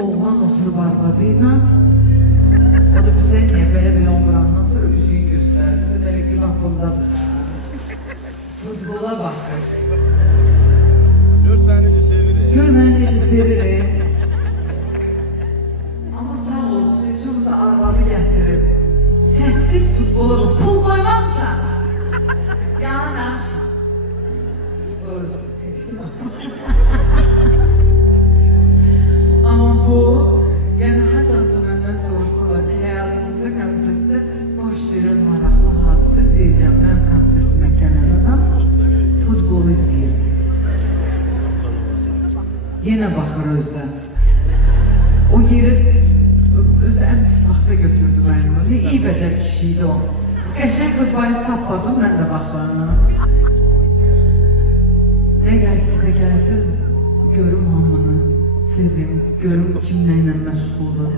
oğlan oturub arvadıyla. O da bize niye belə on vurandan sonra üzüyü gösterdi. Böyle günah bundadır ha. Futbola bakır. Gör səni necə sevirik. Gör mən necə sevirim. Ama sağ olsun, üçümüzü arvadı gətirir. Sessiz futbola pul koymamışlar. Yalan aşk. Öz. Ama bu, yani haçası məndən soruşsalar ki, həyatımızda konsertdə baş verən maraqlı hadisə deyəcəm. Mən konsertimə gələn adam futbolu izləyir. Yenə baxır özdə. O yeri özü ən pis vaxta götürdü mənim. Ne iyi bəcər kişiydi o. Qəşəng futbolist tapmadım, mən də baxıram. Ne gəlsinsə gəlsin, görüm hamını, sevim, görüm kimlə ilə məşğuldur.